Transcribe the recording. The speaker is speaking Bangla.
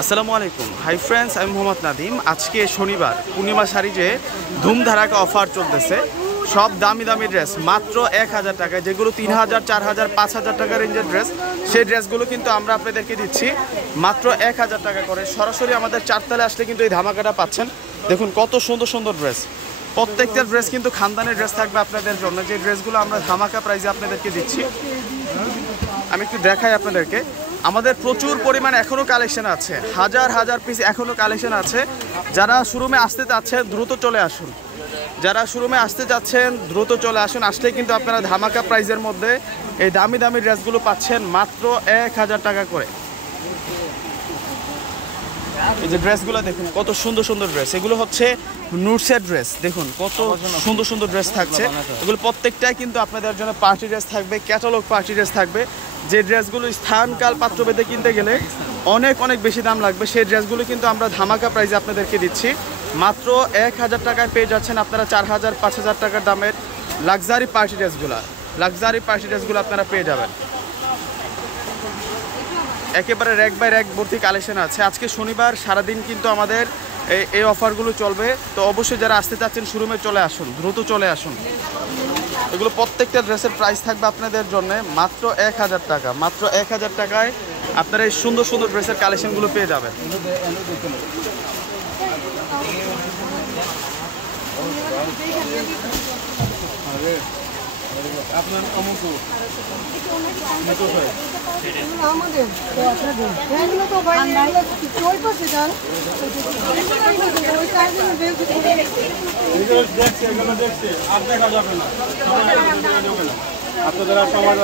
আসসালামু আলাইকুম হাই ফ্রেন্ডস, আমি মোহাম্মদ নাদিম। আজকে শনিবার পূর্ণিমা শাড়িতে ধুমধারাকা অফার চলতেছে। সব দামি দামি ড্রেস মাত্র 1000 টাকায়, যেগুলো 3000, 4000, 5000 টাকা রেঞ্জের ড্রেস, সেই ড্রেসগুলো কিন্তু আমরা আপনাদেরকে দিচ্ছি মাত্র 1000 টাকা করে। সরাসরি আমাদের চারতলে আসলে কিন্তু এই ধামাকাটা পাচ্ছেন। দেখুন কত সুন্দর সুন্দর ড্রেস, প্রত্যেকটা ড্রেস কিন্তু খানদানের ড্রেস থাকবে আপনাদের জন্য। যে ড্রেসগুলো আমরা ধামাকা প্রাইসে আপনাদেরকে দিচ্ছি, আমি একটু দেখাই আপনাদেরকে। আমাদের প্রচুর পরিমাণ এখনও কালেকশন আছে, হাজার হাজার পিস এখনও কালেকশন আছে। যারা শোরুমে আসতে চাচ্ছেন দ্রুত চলে আসুন, যারা শোরুমে আসতে যাচ্ছেন দ্রুত চলে আসুন। আসলে কিন্তু আপনারা ধামাকা প্রাইজের মধ্যে এই দামি দামি ড্রেসগুলো পাচ্ছেন মাত্র 1000 টাকা করে। এই যে ড্রেসগুলো দেখুন কত সুন্দর সুন্দর ড্রেস, এগুলো হচ্ছে নুটসের ড্রেস। দেখুন কত সুন্দর সুন্দর ড্রেস থাকছে, এগুলো প্রত্যেকটাই কিন্তু আপনাদের জন্য পার্টি ড্রেস থাকবে, ক্যাটালগ পার্টি ড্রেস থাকবে। যে ড্রেসগুলো স্থানকাল পাত্রভেদে কিনতে গেলে অনেক অনেক বেশি দাম লাগবে, সেই ড্রেসগুলো কিন্তু আমরা ধামাকা প্রাইসে আপনাদেরকে দিচ্ছি মাত্র 1000 টাকায়। পেয়ে যাচ্ছেন আপনারা 4000, 5000 টাকার দামের লাক্সারি পার্টি ড্রেসগুলো। লাক্সারি পার্টি ড্রেসগুলো আপনারা পেয়ে যাবেন। একেবারে র্যাক বাই র্যাক ভর্তি কালেকশন আছে। আজকে শনিবার সারাদিন কিন্তু আমাদের এই অফারগুলো চলবে। তো অবশ্যই যারা আসতে চাচ্ছেন শোরুমে চলে আসুন, দ্রুত চলে আসুন। এগুলো প্রত্যেকটা ড্রেসের প্রাইস থাকবে আপনাদের জন্য মাত্র 1000 টাকা। মাত্র 1000 টাকায় আপনারা এই সুন্দর সুন্দর ড্রেসের কালেকশনগুলো পেয়ে যাবেন। আপনার অমুক আমাদের তো ভাই চল পাশে যান দেখছে এগুলো দেখছে আর দেখা যাবে না, আপনাদের সমাজ